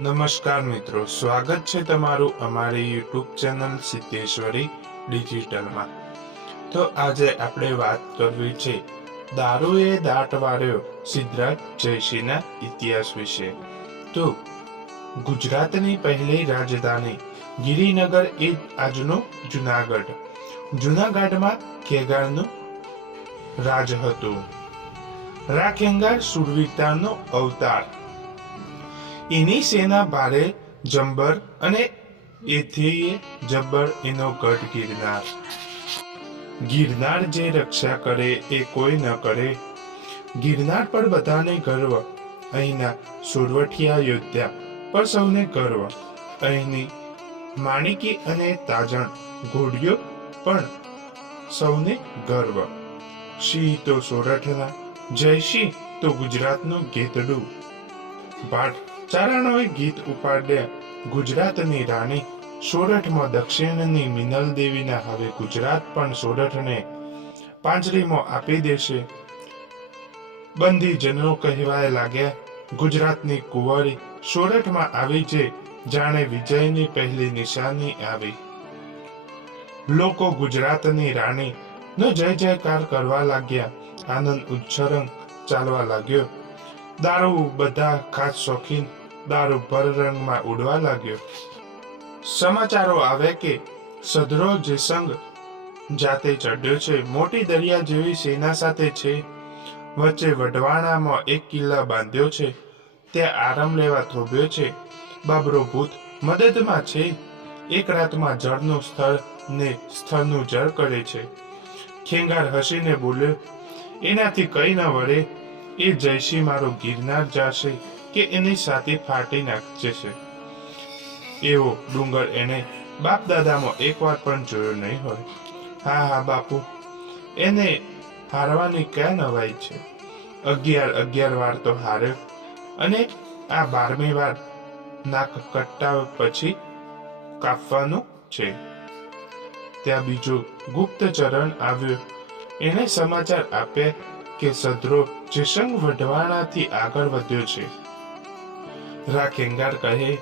નમસ્કાર મિત્રો, સ્વાગત છે તમારું અમારી યુટ્યુબ ચેનલ સિદ્ધેશ્વરી ડિજિટલમાં. તો આજે આપણે વાત કરવી છે, દારૂએ દાટ વાળ્યો સિદ્ધરાજ જયસિંહના ઇતિહાસ વિશે. તો, ગુજરાતની પહેલી રાજધાની ગિરિનગર એ આજનું જુનાગઢ. જુનાગઢમાં ખેગારનું રાજ હતું. રાખેંગાર સુરવીરતાનો અવતાર. એની સેના ભારે જંબર અને એથી જબ્બર એનો ગઢ ગિરનાર. ગિરનાર જે રક્ષા કરે એ કોઈ ન કરે. ગિરનાર પર બધાને ગર્વ, અહીંના સુરવઠિયા યોદ્ધા પર સૌને ગર્વ, અહીંની માણિકી અને તાજણ ઘોડીઓ પણ સૌને ગર્વ. સિંહ તો સોરઠના જયસિંહ તો ગુજરાતનું ગેતડું. ભાટ ચારણોએ ગીત ઉપાડ્યા. ગુજરાતની રાણી સોરઠમાં દક્ષિણની મિનલ દેવીના હવે ગુજરાત પણ સોરઠને પાંજરીમાં આપી દેશે. બંધીજનો કહેવાય લાગ્યા, ગુજરાતની કુંવરી સોરઠમાં આવી છે, જાણે વિજયની પહેલી નિશાની આવી. લોકો ગુજરાતની રાણી નો જય જયકાર કરવા લાગ્યા. આનંદ ઉચ્છરંગ ચાલવા લાગ્યો. દારૂ, બધા ખાસ શોખીન દારૂ રંગમાં ઉડવા લાગ્યો. સમાચારો આવે કે સધરો જેસંગ જાતે ચડ્યો છે. મોટી દરિયા જેવી સેના સાથે છે. વચ્ચે વઢવાણામાં એક કિલ્લા બાંધ્યો છે. ત્યાં આરામ લેવા થોભ્યો છે. બાબરો ભૂત મદદમાં છે. એક રાતમાં જળનું સ્થળ ને સ્થળનું જળ કરે છે. ખેંગાર હસીને બોલ્યો, એનાથી કઈ ન વળે. એ જયસિંહ મારો ગિરનાર જાશે. કે એની સાથે ફાટી નાખજે છે. એવો ડુંગર એને બાપ દાદામાં એકવાર પણ જોયો નહીં હોય. હા હા, બાપુ. એને હારવાની ક્યાં નવાઈ છે? અગિયાર અગિયાર વાર તો હાર્યો અને આ બારમી વાર નાક કટ્ટા પછી કાપવાનું છે. ત્યાં બીજો ગુપ્તચરણ આવ્યો. એને સમાચાર આપ્યા કે સદ્રો જેસંગ વઢવાણાથી આગળ વધ્યો છે. રાખેંગાર કહે,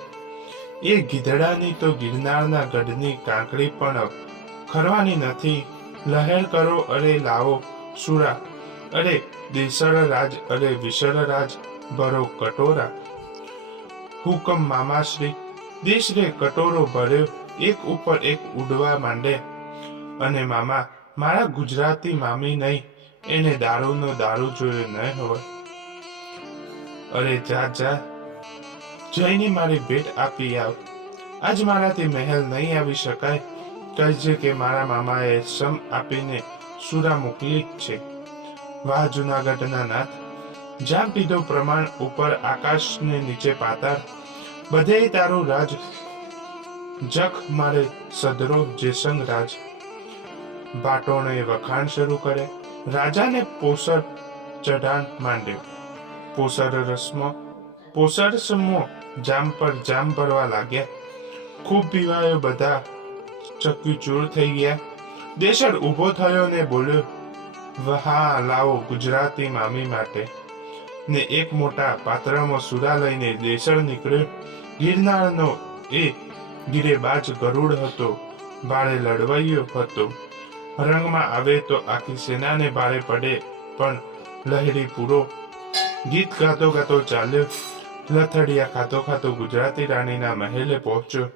એ ગીધડાની તો ગિરનારના ગઢની કાંકડી પણ ખરવાની નથી. લહેર કરો અરે લાવો સુરા, અરે દેસળ રાજ, અરે વિશળ રાજ, ભરો કટોરા. હુકમ મામાશ્રી દેશ કટોરો ભર્યો, એક ઉપર એક ઉડવા માંડે. અને મામા, મારા ગુજરાતી મામી નહીં, એને દારૂનો દારૂ જોયો ન હોય. અરે જા જા જઈને મારી ભેટ આપી આવ. આજ મારાથી મહેલ નહીં આવી શકાય. કહેજે કે મારા મામાએ સમ આપીને સુરા મોકલી છે. વાહ, જુનાગઢના નાથ. જામ પીધો પ્રમાણ ઉપર આકાશને નીચે પાતાળ. બધે તારું રાજ. જખ મારે સદરો જેસંગ રાજ. બાટોણે વખાણ શરૂ કરે. રાજાને પોસર ચઢાણ માંડ્યો પોસર રસમો, પોસર સમો જામ પર જામ ભરવા લાગ્યા. ખૂબ પીવાયો બધા. ચક્કી ચૂર થઈ ગયા. દેશર ઊભો થયો ને બોલ્યો, વહા લાવો ગુજરાતી મામી માટે. ને એક મોટા પાત્રમાં સુરા લઈને દેશર નીકળ્યો. ગિરનારનો એ ગિરેબાજ ગરુડ હતો. ભાડે લડવાયો હતો. રંગમાં આવે તો આખી સેનાને ભારે પડે, પણ લહેરી પૂરો. ગીત ગાતો ગાતો ચાલ્યો. લથડિયા ખાતો ખાતો ગુજરાતી રાણીના મહેલે પહોંચ્યો.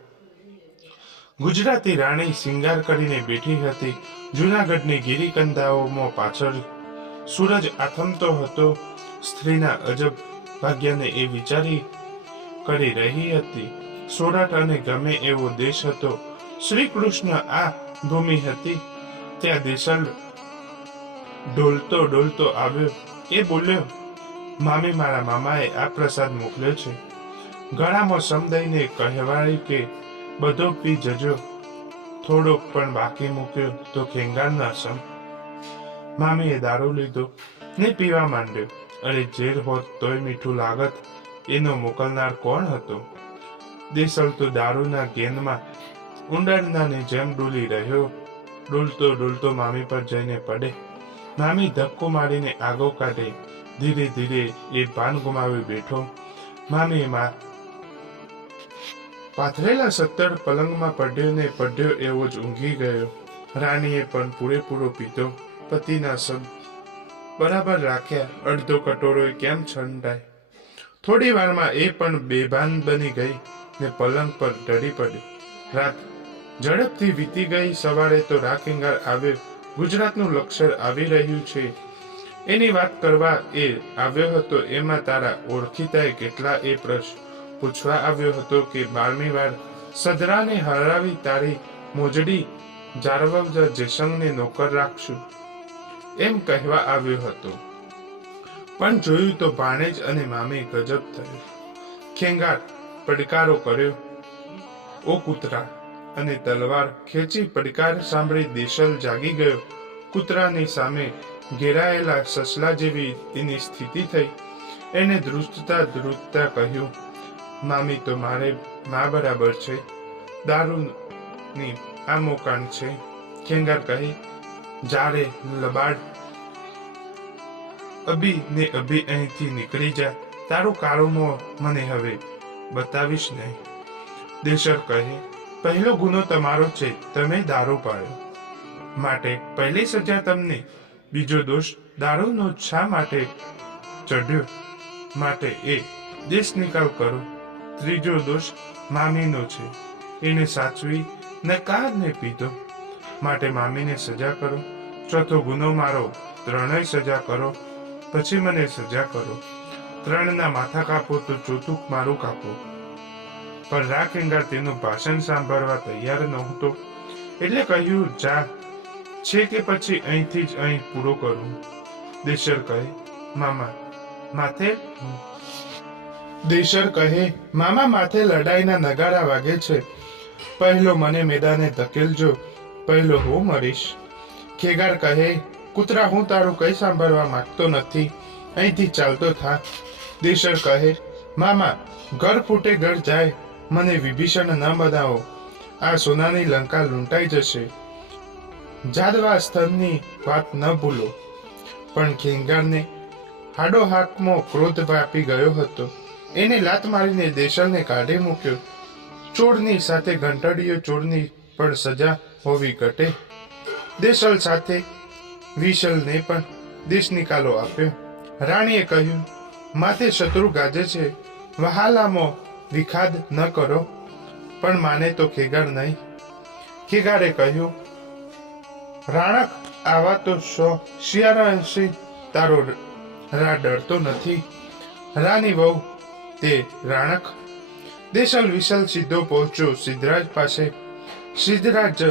ગુજરાતી રાણી શિંગાર કરીને બેઠી હતી. જુનાગઢની ગિરિકંદાઓમાં પાછળ સૂરજ આથમતો હતો. સ્ત્રીના અજબ ભાગ્યને એ વિચારી કરી રહી હતી. સોરઠ અને ગમે એવો દેશ હતો. શ્રી કૃષ્ણ આ ભૂમિ હતી. ત્યાં દેશલ ડોલતો ડોલતો આવ્યો. એ બોલ્યો મામી મારા મામાએ આ પ્રસાદ મોકલ્યો છે. ગળામાં સમદઈને કહેવાય કે બધો પી જજો. થોડોક પણ બાકી મૂક્યો તો ખેંગાર ના સમ. મામીએ દારૂ લીધો ને પીવા માંડ્યો અરે ઝેર હોત તોય મીઠું લાગત એનો મોકલનાર કોણ હતો? દેસલ તો દારૂના ગેંદમાં ઊંડાણનાની જેમ ડૂલી રહ્યો. ડૂલતો ડૂલતો મામી પર જઈને પડે. મામી ધક્કો મારીને આગો કાઢે. ધીરે ધીરે એ ભાન ગુમાવી બેઠો. માને માં પાથરેલા સત્તર પલંગમાં પડ્યો ને પડ્યો એવો જ ઊંઘી ગયો. રાણીએ પણ પૂરેપૂરો પીધો. પતિના શબ્દ બરાબર રાખ્યા. અડધો કટોરો કેમ છંડાય થોડી વારમાં એ પણ બેભાન બની ગઈ ને પલંગ પર ઢળી પડી રાત ઝડપથી વીતી ગઈ. સવારે તો રાકિંગાર આવ્યો. ગુજરાતનું લક્ષર આવી રહ્યું છે. એની વાત કરવા એ આવ્યો હતો, એમાં તારા ઓળખીતાએ કેટલા એ પ્રશ્ન પૂછવા આવ્યો હતો કે બારમી વાર, સદરાને હરાવી તારી મોજડી જારવજા જેસંગને નોકર રાખશું. એમ કહેવા આવ્યો હતો. પણ જોયું તો ભાણેજ અને મામી ગજબ થયો. ખેંગાર પડકારો કર્યો. ઓ કૂતરા, અને તલવાર ખેંચી પડકાર સાંભળી દેશલ જાગી ગયો. કૂતરાની સામે ઘેરાયેલા સસલા જેવી તેની સ્થિતિ થઈ. એને ધ્રુજતા ધ્રુજતા કહ્યું, મામી, તો મારે મા બરાબર છે. દારૂની આ મોકાણ છે. ખેંગાર કહી, જારે, લબાડ. અભી ને અભી અહીંથી નીકળી જા. તારું કાળુમો મને હવે બતાવીશ નહીં. દેશર કહે, પહેલો ગુનો તમારો છે. તમે દારૂ પાડ્યો માટે પહેલી સજા તમને બીજો દોષ દારૂનો શા માટે ચઢ્યો? માટે એ દેશ નિકાલ કરો. ત્રીજો દોષ મામીનો છે. એને સાચવી ને કારને પીધો. માટે મામીને સજા કરો. ચોથો ગુનો મારો. ત્રણેય સજા કરો. પછી મને સજા કરો. ત્રણના માથા કાપો તો ચોથું મારું કાપો. પણ રાખેંગાર તેનું ભાષણ સાંભળવા તૈયાર નહોતો. એટલે કહ્યું, જા છે કે પછી અહીંથી જ અહીં પૂરો કરું? દેશર કહે, મામા, માથે દેશર કહે, મામા, માથે લડાઈના નગારા વાગે છે. પહેલો મને મેદાને ધકેલજો. પહેલો હું મરીશ. ખેગાર કહે, કૂતરા, હું તારું કઈ સાંભળવા માંગતો નથી. અહીંથી ચાલતો થા. દેશર કહે, મામા, ઘર ફૂટે ઘર જાય. મને વિભીષણ ન બનાવો. આ સોનાની લંકા લૂંટાઈ જશે. જાદવા સ્થળની વાત ન ભૂલો. પણ ખેંગારને હાડો હાથમાં ક્રોધ વ્યાપી ગયો હતો. એને લાત મારીને દેશલને કાઢી મૂક્યો. ચોરની સાથે ઘંટડીઓ ચોરની પણ સજા હોવી ઘટે. દેશલ સાથે વિશલને પણ દેશ નિકાલો આપ્યો. રાણીએ કહ્યું, માથે શત્રુ ગાજે છે. વહાલામાં વિખાદ ન કરો. પણ માને તો ખેગાર નહીં. ખેગારે કહ્યું રાણક આવા તો સો શિયાળા તારો રા ડરતો નથી. રાની વહુ, તે રાણક. દેશલ વિશલ સીધો પહોંચ્યો સિદ્ધરાજ પાસે. સિદ્ધરાજ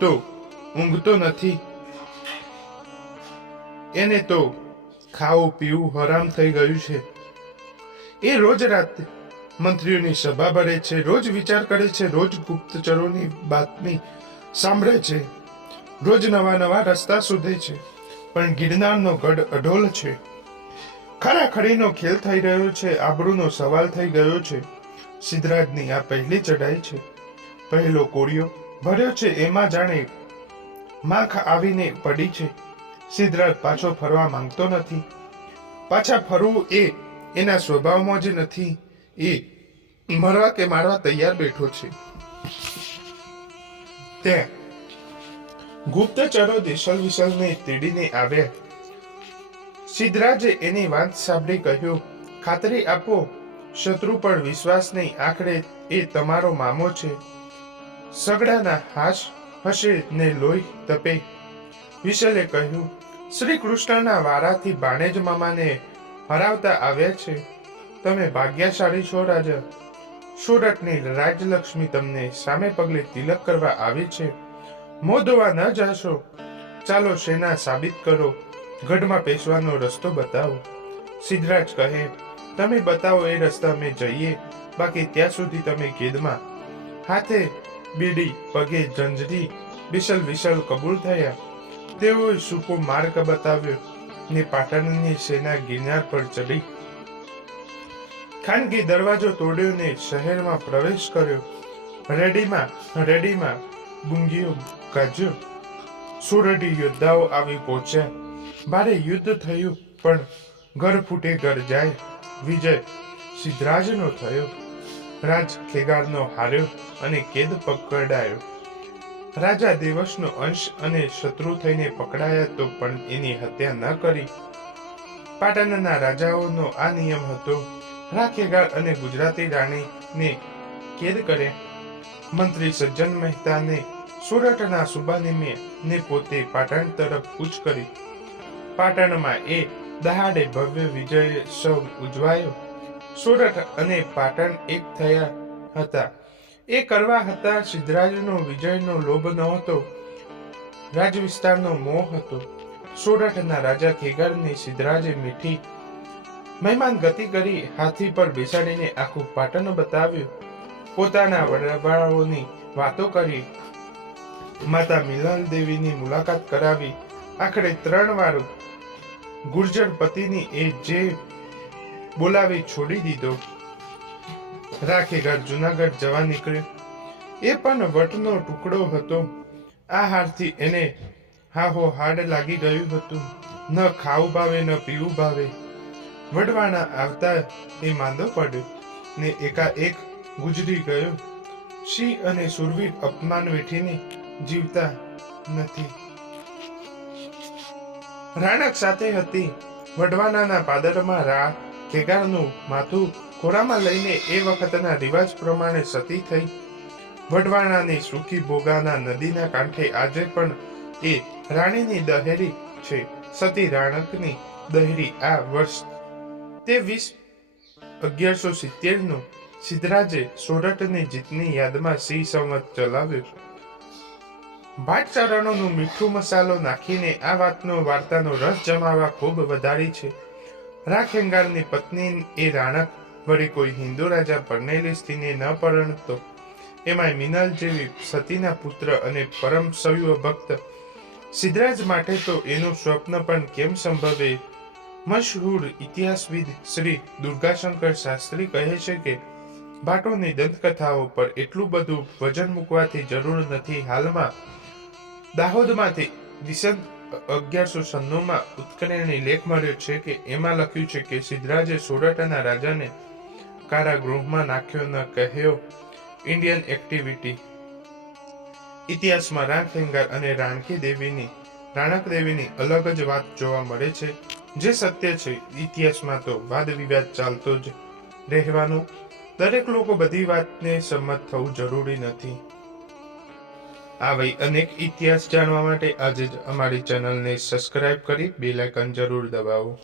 તો ઊંઘતો નથી. એને તો ખાવું પીવું હરામ થઈ ગયું છે. એ રોજ રાતે મંત્રીઓની સભા ભરે છે, રોજ વિચાર કરે છે, રોજ ગુપ્તચરોની બાતમી સાંભળે છે. રોજ નવા નવા રસ્તા શોધે છે, પણ ગિરનારનો ગઢ અઢોલ છે. ખરાખડીનો ખેલ થઈ રહ્યો છે, આબરૂનો સવાલ થઈ ગયો છે. સિદ્ધરાજની આ પહેલી ચડાઈ છે. પહેલો કોળિયો ભર્યો છે, એમાં જાણે માખ આવીને પડી છે. સિદ્ધરાજ પાછો ફરવા માંગતો નથી. પાછા ફરવું એ એના સ્વભાવમાં જ નથી. એ મરવા કે મારવા તૈયાર બેઠો છે. ત્યાં ગુપ્તચરો દેશલ વિશલને તેડીને આવ્યા સિદ્ધરાજે એની વાત સાંભળી કહ્યું, ખાતરી આપો, શત્રુ પર વિશ્વાસ નહીં આખરે એ તમારો મામો છે. સગડાના હાશ હશે ને લોહી તપે. વિશલે કહ્યું શ્રી કૃષ્ણના વારાથી બાણેજ મામાને હરાવતા આવ્યા છે. તમે ભાગ્યશાળી છો, રાજા. સુરતની રાજલક્ષ્મી તમને સામે પગલે તિલક કરવા આવી છે. મોદવા ન જાશો. ચાલો સેના સાબિત કરો? ગઢમાં પેશવાનો રસ્તો બતાવો. સિદ્ધરાજ કહે, તમે બતાવો એ રસ્તા અમે જઈએ. બાકી ત્યાં સુધી તમે કેદમાં હાથે બીડી, પગે જંજરી વિશલ વિશલ કબૂલ થયા. તેઓએ સૂકો માર્ગ બતાવ્યો ને પાટણની સેના ગિરનાર પર ચડી. ખાનગી દરવાજો તોડ્યો ને શહેરમાં પ્રવેશ કર્યો. રેડીમાં રેડીમાં બુંગીઓ ગાજ્યો સુરડી યોદ્ધાઓ આવી પહોંચ્યા ભારે યુદ્ધ થયું, પણ ઘર ફૂટે ઘર જાય. વિજય સિદ્ધરાજનો થયો. રાજ ખેગારનો હાર્યો અને કેદ પકડાયો. રાજા દેવસનો અંશ અને શત્રુ થઈને પકડાયા તો પણ એની હત્યા ન કરી. પાટણના રાજાઓનો આ નિયમ હતો. રાખેગાળ અને ગુજરાતી રાણીને કેદ કરે. મંત્રી સજ્જન મહેતાને સુરતના સુબાનિમે ને પોતે પાટણ તરફ કૂચ કરી. પાટણમાં એ દહાડે ભવ્ય વિજયોત્સવ ઉજવાયો. સુરત અને પાટણ એક થયા હતા. એ કરવા હતા સિદ્ધરાજનો વિજયનો લોભ નહોતો. રાજ વિસ્તારનો મોહ હતો. સુરતના રાજા ખેગરની સિદ્ધરાજે મીઠી મહેમાન ગતિ કરી હાથી પર બેસાડીને આખું પાટણ બતાવ્યું. પોતાના વડાવાળાઓની વાતો કરી માતા મિલન દેવીની મુલાકાત કરાવી આખરે ત્રણ વાર ગુર્જર પતિની એ જે બોલાવી છોડી દીધો. રાખેગાર જુનાગઢ જવા નીકળ્યો. એ પણ વટનો ટુકડો હતો. આ હારથી એને હાહો હાડ લાગી ગયું હતું. ન ખાવું ભાવે, ન પીવું ભાવે. વડવાણા આવતા એ માંદો પડ્યો ને એકાએક ગુજરી ગયો. સિંહ અને સુરવીર અપમાન વેઠીને જીવતા નથી. રાણક સાથે હતી. વડવાનાના પાદરમાં રા ખેગારનું માથું ખોરામાં લઈને એ વખતના રિવાજ પ્રમાણે સતી થઈ. વડવાણાની સુખી ભોગાના નદીના કાંઠે આજે પણ એ રાણીની દહેરી છે. સતી રાણકની દહેરી આ વર્ષ. તે વીસ અગિયારસો સિત્તેરનું સિદ્ધરાજે સોરઠની જીતની યાદમાં સિંહ સંવત ચલાવ્યું ભાટ ચરણોનું મીઠું મસાલો નાખીને આ વાતનો વાર્તાનો રસ જમાવવા ખૂબ વધારી છે. રાખેંગારની પત્ની એ રાણક વળી કોઈ હિન્દુ રાજા પરણેલી સ્ત્રીને ન પરણતો. એમાંય મિનલ જેવી સતીના પુત્ર અને પરમ શૈવ ભક્ત. સિદ્ધરાજ માટે તો એનું સ્વપ્ન પણ કેમ સંભવે? મશહૂર ઇતિહાસવિદ શ્રી દુર્ગાશંકર શાસ્ત્રી કહે છે કે ભાટોની દંતકથાઓ પર એટલું બધું વજન મૂકવાથી જરૂર નથી. હાલમાં દાહોદમાંથી દિસંત અગિયારસો સન્નુમાં ઉત્કળેણી લેખ મળ્યો છે કે એમાં લખ્યું છે કે સિદ્ધરાજે સોરઠના રાજાને કારાગૃહમાં નાખ્યો ન કહ્યો. Indian activity. ઇતિહાસમાં રાણખેંગાર અને રાણકી દેવીની, રાણક દેવીની અલગ જ વાત જોવા મળે છે. જે સત્ય છે, ઇતિહાસમાં તો વાદ વિવાદ ચાલતો જ રહેવાનું દરેક લોકો બધી વાતને સંમત થવું જરૂરી નથી. આવી અનેક ઇતિહાસ જાણવા માટે આજે જ અમારી ચેનલને સબસ્ક્રાઇબ કરી બેલ જરૂર દબાવો.